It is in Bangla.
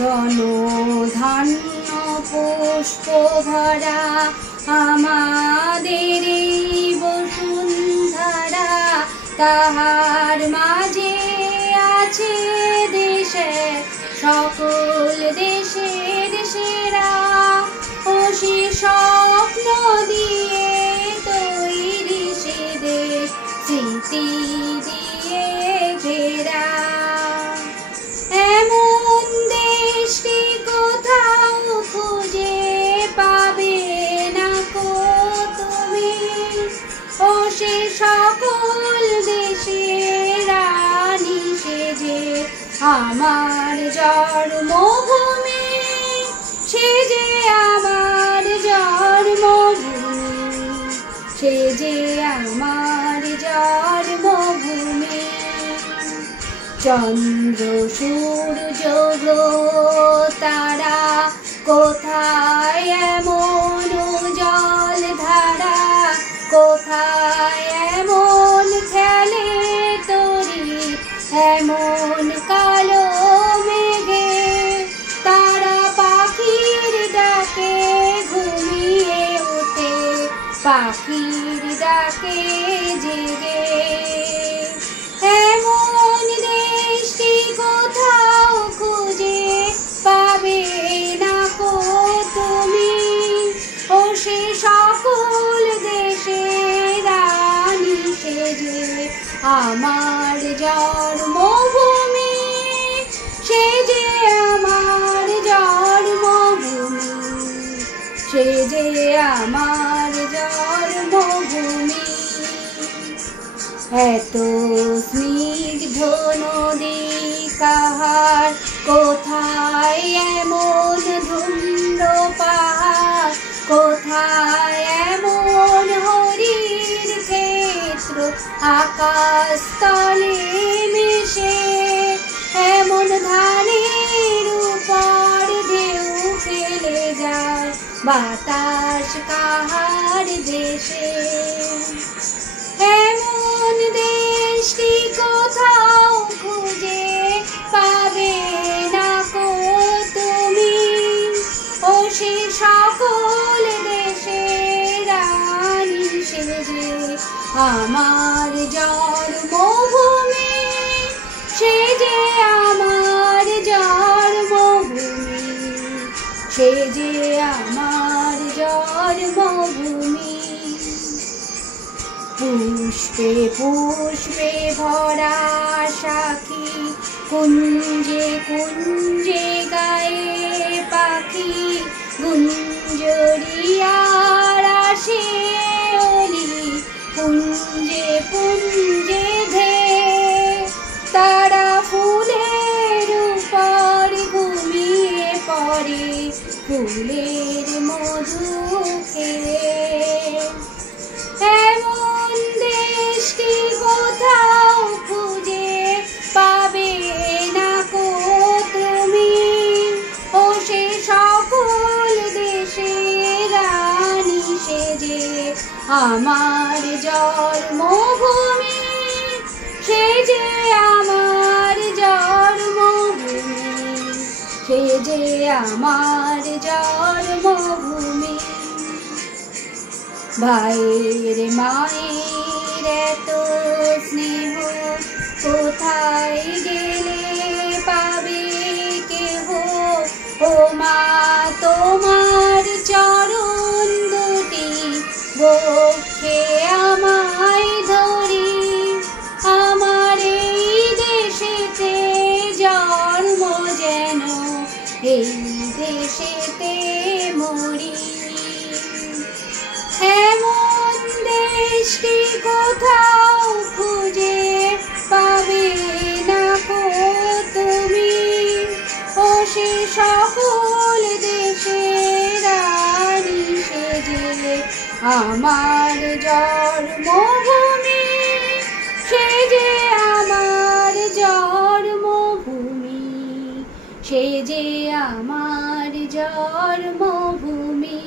ধন ধান্য পুষ্প ভরা আমাদের এই বসুন্ধরা, তাহার মাঝে আছে দেশে সকল দেশের সেরা। ও সে স্বপ্ন দিয়ে তৈরি সে দেশ স্মৃতি দিয়ে ঘেরা। এমন দেশটি কোথাও খুঁজে পাবে না কো তুমি। ও সে সকল দেশের রানী সেজে আমার জন্মভূমি, সে যে আমার জন্মভূমি, সে যে আমার জন্মভূমি। চন্দ্র সূর্য গ্রহ তারা কোথায় এমন জল ধারা, কোথায় এমন খেলে তরি এমন কালো মেঘে। তারা পাখির ডাকে ঘুমিয়ে ওঠে, পাখির ডাকে জেগে। এমন দেশটি কোথাও খুঁজে পাবে না কো তুমি। ও সে সকল দেশের রানী সেজে আমার জন্মভূমি, সে যে আমার জন্মভূমি, সে যে আমার জন্মভূমি। এত স্নিগ্ধ নদী কাহার, কোথায় এমন ধুম্র পাহাড়, কোথায় এমন হরির ক্ষেত্র আকাশ তলে মিশে। এমন ধানের উপর ঢেউ খেলে যায় বাতাস কাহার দেশে। এমন দেশটি কোথাও খুঁজে পাবে না কো তুমি। ও সে সকল দেশের রানী সেজে আমার জন্মভূমি, সে যে আমার জন্মভূমি, সে যে আমার জন্মভূমি। পুষ্পে পুষ্পে ভরা সাখী, কুঞ্জে কুঞ্জে গায়ে পাখি। গুঞ্জরিয়ার আসে অলি পুঞ্জে পুঞ্জে ধে। তারা ফুলের উপর ঘুমিয়ে পড়ে, ফুলের মধু খেয়ে। এমন দেশটি কোথাও খুঁজে পাবে না কো তুমি। ও সে সকল দেশের রানী সেজে আমার জন্মভূমি, সে যে আমার জন্মভূমি, সে যে আমার জন্মভূমি। ভাইয়ের মায়ের এত স্নেহ কোথায় গেলে পাবে কেহ। ও মা তোমার চরণ দুটি বক্ষে আমায় ধরি। আমার এই দেশেতে জন্ম যেন এই দেশেতে মরি। এমন দেশটি কোথাও খুঁজে পাবে না কো তুমি। ও সে সকল দেশের রানী সেজে আমার জন্মভূমি, সে যে আমার জন্মভূমি, সে যে আমার জন্মভূমি।